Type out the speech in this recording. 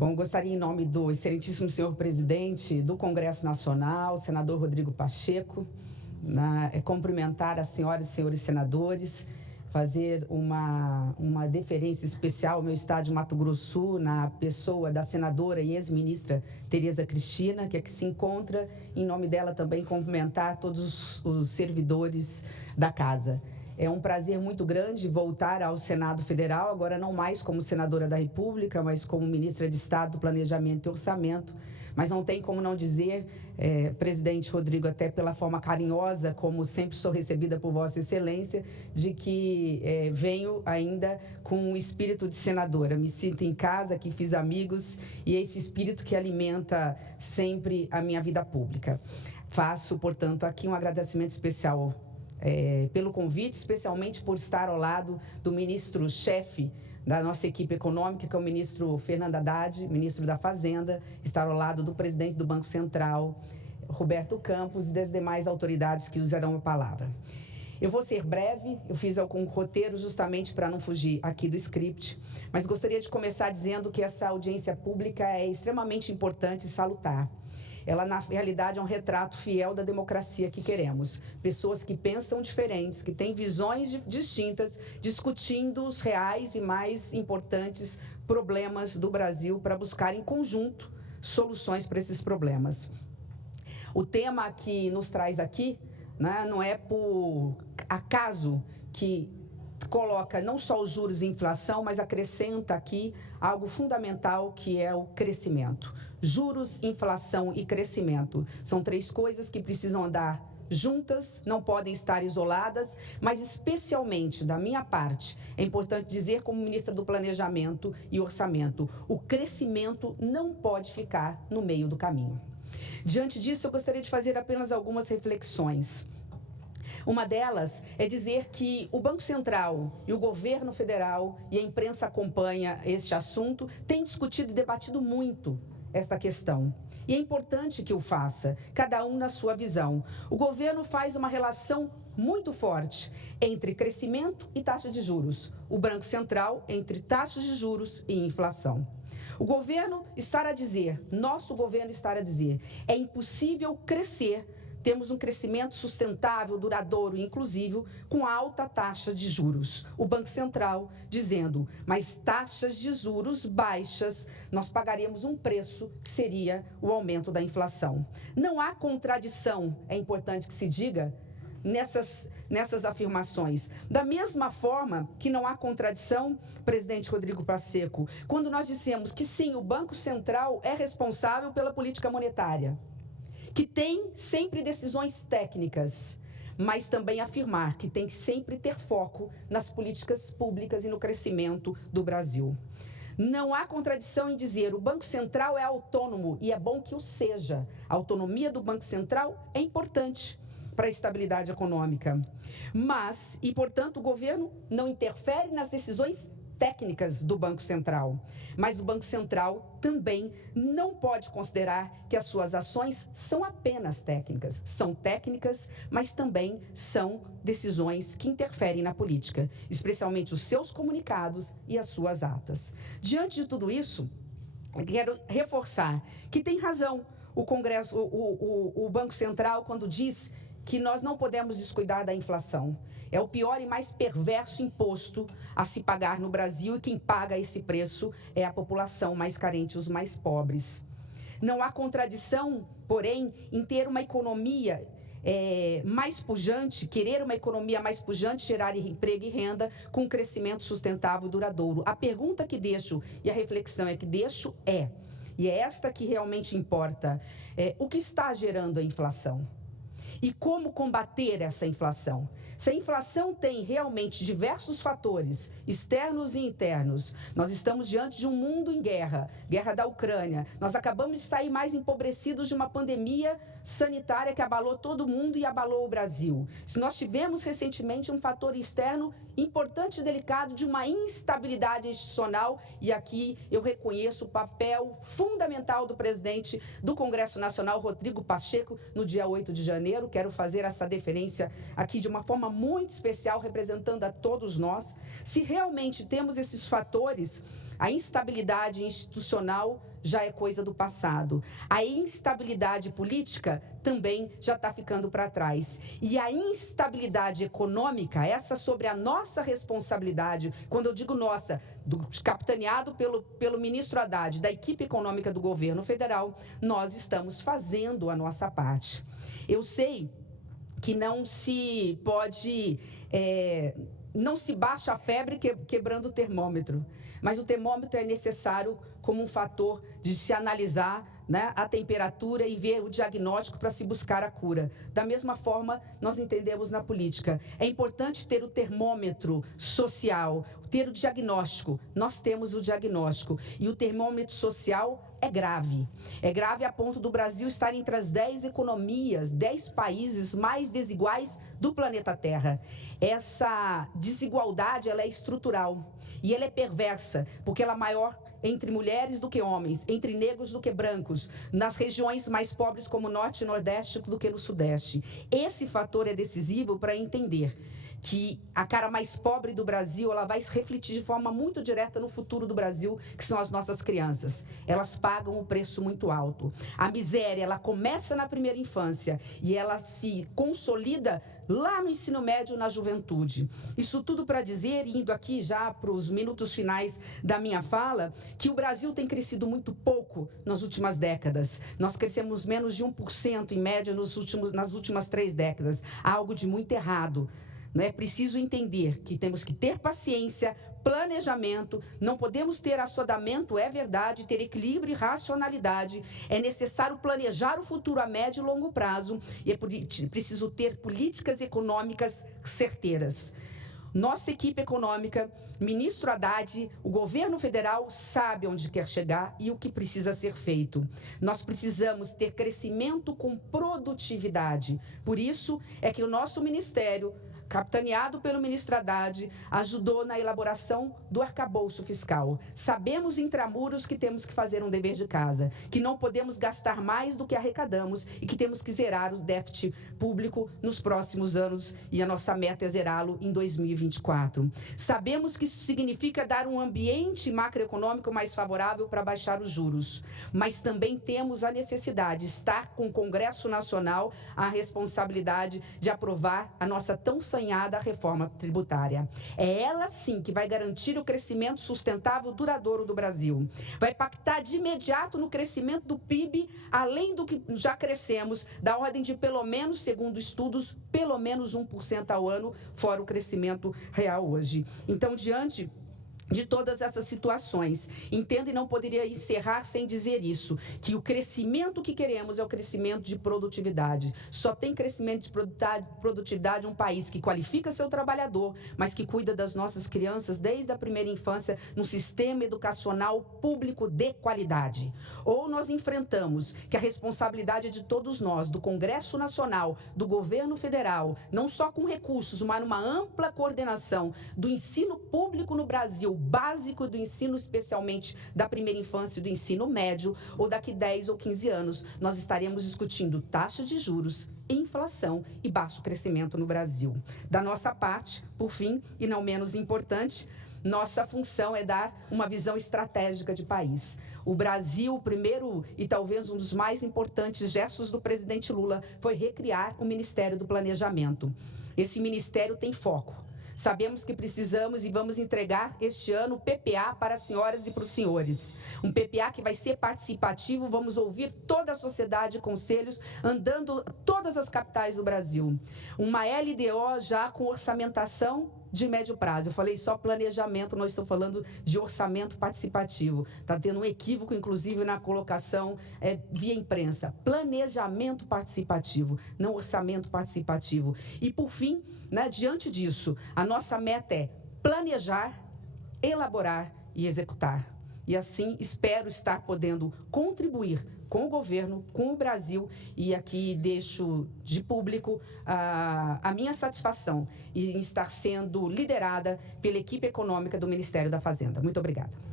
Bom, gostaria, em nome do excelentíssimo senhor presidente do Congresso Nacional, senador Rodrigo Pacheco, cumprimentar as senhoras e senhores senadores, fazer uma deferência especial ao meu estado de Mato Grosso do Sul, na pessoa da senadora e ex-ministra Tereza Cristina, que aqui se encontra, em nome dela também cumprimentar todos os servidores da casa. É um prazer muito grande voltar ao Senado Federal, agora não mais como senadora da República, mas como ministra de Estado do Planejamento e Orçamento. Mas não tem como não dizer, presidente Rodrigo, até pela forma carinhosa, como sempre sou recebida por Vossa Excelência, de que venho ainda com o espírito de senadora. Me sinto em casa, que fiz amigos, e esse espírito que alimenta sempre a minha vida pública. Faço, portanto, aqui um agradecimento especial pelo convite, especialmente por estar ao lado do ministro-chefe da nossa equipe econômica, que é o ministro Fernando Haddad, ministro da Fazenda, estar ao lado do presidente do Banco Central, Roberto Campos, e das demais autoridades que usarão a palavra. Eu vou ser breve, eu fiz algum roteiro justamente para não fugir aqui do script, mas gostaria de começar dizendo que essa audiência pública é extremamente importante e salutar. Ela, na realidade, é um retrato fiel da democracia que queremos. Pessoas que pensam diferentes, que têm visões distintas, discutindo os reais e mais importantes problemas do Brasil para buscar, em conjunto, soluções para esses problemas. O tema que nos traz aqui, né, não é por acaso que coloca não só os juros e inflação, mas acrescenta aqui algo fundamental, que é o crescimento. Juros, inflação e crescimento são três coisas que precisam andar juntas, não podem estar isoladas, mas especialmente, da minha parte, é importante dizer, como ministra do Planejamento e Orçamento, o crescimento não pode ficar no meio do caminho. Diante disso, eu gostaria de fazer apenas algumas reflexões. Uma delas é dizer que o Banco Central e o governo federal, e a imprensa acompanha este assunto, têm discutido e debatido muito esta questão. E é importante que o faça, cada um na sua visão. O governo faz uma relação muito forte entre crescimento e taxa de juros. O Banco Central entre taxas de juros e inflação. O governo está a dizer, nosso governo está a dizer, é impossível crescer. Temos um crescimento sustentável, duradouro e inclusivo, com alta taxa de juros. O Banco Central dizendo, mas taxas de juros baixas, nós pagaremos um preço que seria o aumento da inflação. Não há contradição, é importante que se diga, nessas afirmações. Da mesma forma que não há contradição, presidente Rodrigo Pacheco, quando nós dissemos que sim, o Banco Central é responsável pela política monetária, que tem sempre decisões técnicas, mas também afirmar que tem que sempre ter foco nas políticas públicas e no crescimento do Brasil. Não há contradição em dizer o Banco Central é autônomo, e é bom que o seja. A autonomia do Banco Central é importante para a estabilidade econômica. Mas, e portanto, o governo não interfere nas decisões técnicas do Banco Central, mas o Banco Central também não pode considerar que as suas ações são apenas técnicas. São técnicas, mas também são decisões que interferem na política, especialmente os seus comunicados e as suas atas. Diante de tudo isso, eu quero reforçar que tem razão o Congresso, o Banco Central, quando diz que nós não podemos descuidar da inflação. É o pior e mais perverso imposto a se pagar no Brasil, e quem paga esse preço é a população mais carente, os mais pobres. Não há contradição, porém, em ter uma economia mais pujante, querer uma economia mais pujante, gerar emprego e renda com crescimento sustentável e duradouro. A pergunta que deixo, e a reflexão que deixo e é esta que realmente importa, o que está gerando a inflação? E como combater essa inflação? Se a inflação tem realmente diversos fatores, externos e internos, nós estamos diante de um mundo em guerra, guerra da Ucrânia, nós acabamos de sair mais empobrecidos de uma pandemia sanitária que abalou todo mundo e abalou o Brasil. Se nós tivemos recentemente um fator externo importante e delicado de uma instabilidade institucional, e aqui eu reconheço o papel fundamental do presidente do Congresso Nacional, Rodrigo Pacheco, no dia 8 de janeiro, quero fazer essa deferência aqui de uma forma muito especial, representando a todos nós. Se realmente temos esses fatores, a instabilidade institucional já é coisa do passado. A instabilidade política também já está ficando para trás. E a instabilidade econômica, essa sobre a nossa responsabilidade, quando eu digo nossa, capitaneado pelo ministro Haddad, da equipe econômica do governo federal, nós estamos fazendo a nossa parte. Eu sei que não se pode... não se baixa a febre quebrando o termômetro, mas o termômetro é necessário como um fator de se analisar, né, a temperatura e ver o diagnóstico para se buscar a cura. Da mesma forma, nós entendemos na política. É importante ter o termômetro social, ter o diagnóstico. Nós temos o diagnóstico. E o termômetro social é grave. É grave a ponto do Brasil estar entre as 10 economias, 10 países mais desiguais do planeta Terra. Essa desigualdade, ela é estrutural e ela é perversa, porque ela é maior entre mulheres do que homens, entre negros do que brancos, nas regiões mais pobres como o Norte e Nordeste do que no Sudeste. Esse fator é decisivo para entender que a cara mais pobre do Brasil, ela vai se refletir de forma muito direta no futuro do Brasil, que são as nossas crianças. Elas pagam um preço muito alto. A miséria, ela começa na primeira infância e ela se consolida lá no ensino médio, na juventude. Isso tudo para dizer, indo aqui já para os minutos finais da minha fala, que o Brasil tem crescido muito pouco nas últimas décadas. Nós crescemos menos de 1% em média nas últimas 3 décadas. Há algo de muito errado. É preciso entender que temos que ter paciência, planejamento, não podemos ter assodamento, é verdade, ter equilíbrio e racionalidade. É necessário planejar o futuro a médio e longo prazo e é preciso ter políticas econômicas certeiras. Nossa equipe econômica, ministro Haddad, o governo federal sabe onde quer chegar e o que precisa ser feito. Nós precisamos ter crescimento com produtividade. Por isso é que o nosso ministério, capitaneado pelo ministro Haddad, ajudou na elaboração do arcabouço fiscal. Sabemos intramuros que temos que fazer um dever de casa, que não podemos gastar mais do que arrecadamos e que temos que zerar o déficit público nos próximos anos e a nossa meta é zerá-lo em 2024. Sabemos que isso significa dar um ambiente macroeconômico mais favorável para baixar os juros, mas também temos a necessidade de estar com o Congresso Nacional a responsabilidade de aprovar a nossa tão sonhada reforma tributária. É ela, sim, que vai garantir o crescimento sustentável duradouro do Brasil. Vai impactar de imediato no crescimento do PIB, além do que já crescemos, da ordem de pelo menos, segundo estudos, pelo menos 1% ao ano, fora o crescimento real hoje. Então, diante de todas essas situações, entendo e não poderia encerrar sem dizer isso, que o crescimento que queremos é o crescimento de produtividade. Só tem crescimento de produtividade um país que qualifica seu trabalhador, mas que cuida das nossas crianças desde a primeira infância num sistema educacional público de qualidade. Ou nós enfrentamos que a responsabilidade é de todos nós, do Congresso Nacional, do governo federal, não só com recursos, mas numa ampla coordenação do ensino público no Brasil, básico do ensino, especialmente da primeira infância e do ensino médio, ou daqui 10 ou 15 anos, nós estaremos discutindo taxa de juros, inflação e baixo crescimento no Brasil. Da nossa parte, por fim, e não menos importante, nossa função é dar uma visão estratégica de país. O Brasil, o primeiro e talvez um dos mais importantes gestos do presidente Lula foi recriar o Ministério do Planejamento. Esse ministério tem foco. Sabemos que precisamos e vamos entregar este ano o PPA para as senhoras e para os senhores. Um PPA que vai ser participativo, vamos ouvir toda a sociedade e conselhos, andando todas as capitais do Brasil. Uma LDO já com orçamentação de médio prazo. Eu falei só planejamento, nós estamos falando de orçamento participativo. Está tendo um equívoco, inclusive, na colocação via imprensa. Planejamento participativo, não orçamento participativo. E, por fim, né, diante disso, a nossa meta é planejar, elaborar e executar. E, assim, espero estar podendo contribuir com o governo, com o Brasil, e aqui deixo de público a minha satisfação em estar sendo liderada pela equipe econômica do Ministério da Fazenda. Muito obrigada.